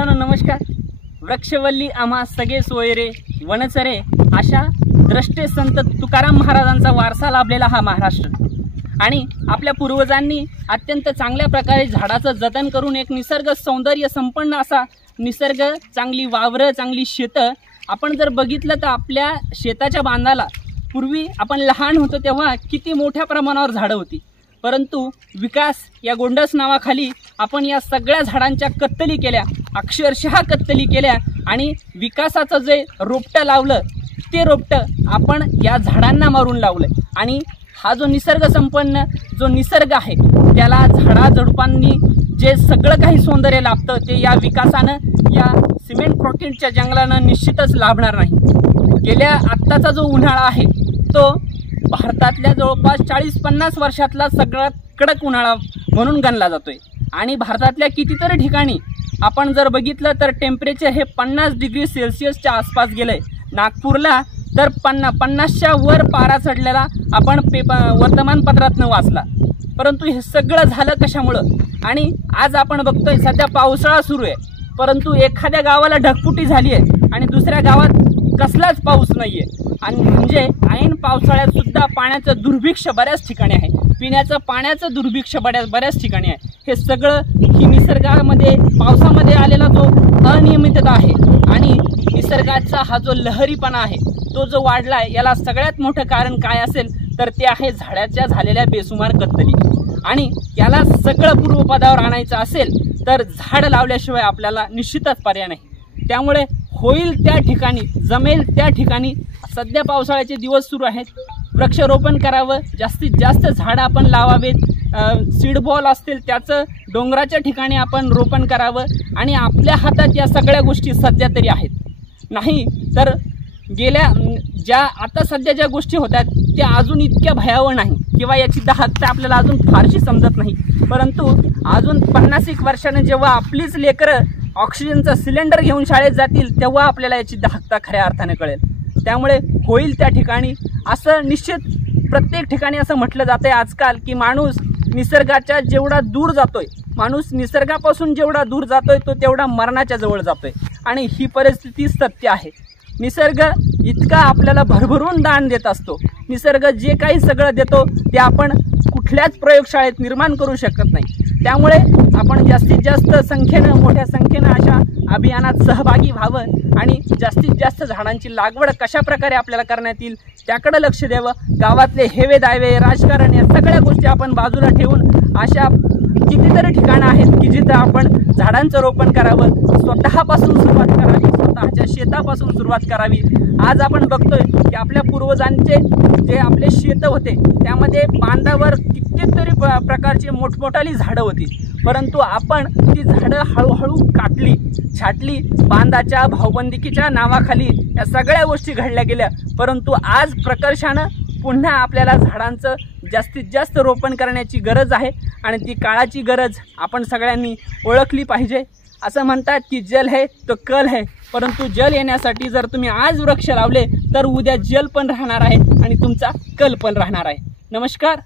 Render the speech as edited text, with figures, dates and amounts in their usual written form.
मित्रांनो नमस्कार। वृक्षवल्ली आम्हा सगळे सोयरे वनचरे अशा द्रष्टे संत तुकाराम महाराजांचा वारसा लाभलेला हा महाराष्ट्र आणि आपल्या पूर्वजांनी अत्यंत चांगल्या प्रकारे झाडाचं जतन करून एक निसर्ग सौंदर्य संपन्न असा निसर्ग, चांगली वावरं, चांगली शेतं आपण जर बघितलं तर आपल्या शेताच्या बांधाला पूर्वी आपण लहान होतो तेव्हा किती मोठ्या प्रमाणावर झाडं होती, परंतु विकास या गोंडस नावाखाली आपण या सगळ्या झाडांच्या कत्तली केल्या, अक्षरशः कत्तली केल्या आणि विकासाचं जे रोपटं लावलं ते रोपटं आपण या झाडांना मारून लावलं आणि हा जो निसर्ग संपन्न जो निसर्ग आहे त्याला झाडाझुडपांनी जे सगळं काही सौंदर्य लाभतं ते या विकासानं, या सिमेंट कॉन्क्रीटच्या जंगलानं निश्चितच लाभणार नाही। गेल्या आत्ताचा जो उन्हाळा आहे तो भारतातल्या जवळपास 40-50 वर्षातला सगळ्यात कडक उन्हाळा म्हणून गणला जातोय आणि भारतातल्या कितीतरी ठिकाणी आपण जर बघितलं तर टेम्परेचर हे 50 डिग्री सेल्सिअसच्या आसपास गेलंय। नागपूरला तर 50च्या वर पारा चढलेला आपण वर्तमानपत्रातनं वाचला। परंतु हे सगळं झालं कशामुळं? आणि आज आपण बघतोय सध्या पावसाळा सुरू आहे, परंतु एखाद्या गावाला ढगफुटी झाली आहे आणि दुसऱ्या गावात कसलाच पाऊस नाहीये आणि म्हणजे ऐन पावसाळ्यात सुद्धा पाण्याचं दुर्भिक्ष बऱ्याच ठिकाणी आहे, पिण्याचं पाण्याचं दुर्भिक्ष बऱ्याच ठिकाणी आहे। हे सगळं ही निसर्गामध्ये पावसामध्ये आलेला जो अनियमितता आहे आणि निसर्गाचा हा जो लहरीपणा आहे तो जो वाढलाय, याला सगळ्यात मोठं कारण काय असेल तर ते आहे झाडाच्या झालेल्या बेसुमार कत्तली आणि याला सगळं पूर्वपदावर आणायचं असेल तर झाड लावल्याशिवाय आपल्याला निश्चितच पर्याय नाही। त्यामुळे होईल त्या ठिकाणी, जमेल त्या ठिकाणी सध्या पावसाळ्याचे दिवस सुरू आहेत, वृक्षारोपण करावं, जास्तीत जास्त झाडं आपण लावावेत, सीड बॉल असतील त्याचं डोंगराच्या ठिकाणी आपण रोपण करावं आणि आपल्या हातात या सगळ्या गोष्टी सध्या तरी आहेत। नाही तर गेल्या ज्या आता सध्या ज्या गोष्टी होतात त्या अजून इतक्या भयावह नाही किंवा याची दहाकता आपल्याला अजून फारशी समजत नाही, परंतु अजून 50 वर्षांनी जेव्हा आपलीच लेकरं ऑक्सिजनचा सिलेंडर घेऊन शाळेत जातील तेव्हा आपल्याला याची दहाकता खऱ्या अर्थाने कळेल। त्यामुळे होईल त्या ठिकाणी असं निश्चित प्रत्येक ठिकाणी असं म्हटलं जातं आहे आजकाल की माणूस निसर्गाच्या जेवढा दूर जातोय, माणूस निसर्गापासून जेवढा दूर जातोय तो तेवढा मरणाच्या जवळ जातोय आणि ही परिस्थिती सत्य आहे। निसर्ग इतका आपल्याला भरभरून दान देत असतो, निसर्ग जे काही सगळं देतो ते आपण कुठल्याच प्रयोगशाळेत निर्माण करू शकत नाही। त्यामुळे आपण जास्तीत जास्त संख्येनं, मोठ्या संख्येनं अशा अभियानात सहभागी व्हावं आणि जास्तीत जास्त झाडांची लागवड कशा प्रकारे आपल्याला करण्यात येईल त्याकडे लक्ष द्यावं। गावातले हेवे दावे, राजकारण या सगळ्या गोष्टी आपण बाजूला ठेवून अशा कितीतरी ठिकाणं आहेत की जिथं आपण झाडांचं रोपण करावं, स्वतःपासून सुरुवात करावी, स्वतःच्या शेतापासून सुरुवात करावी। आज आपण बघतोय की आपल्या पूर्वजांचे जे आपले शेतं होते त्यामध्ये बांधावर कितीतरी प्रकारची मोठमोठाली झाडं होती, परंतु आपण ती झाडं हळूहळू काटली, छाटली, बांधाच्या भाऊबंदिकीच्या नावाखाली या सगळ्या गोष्टी घडल्या गेल्या। परंतु आज प्रकर्षानं पुन्हा आपल्याला झाडांचं जास्तीत जास्त रोपण करण्याची गरज आहे आणि ती काळाची गरज आपण सगळ्यांनी ओळखली पाहिजे। असं म्हणतात की जल है तो कल है, परंतु जल येण्यासाठी जर तुम्ही आज वृक्ष लावले तर उद्या जल पण राहणार आहे आणि तुमचा कल पण राहणार आहे। नमस्कार।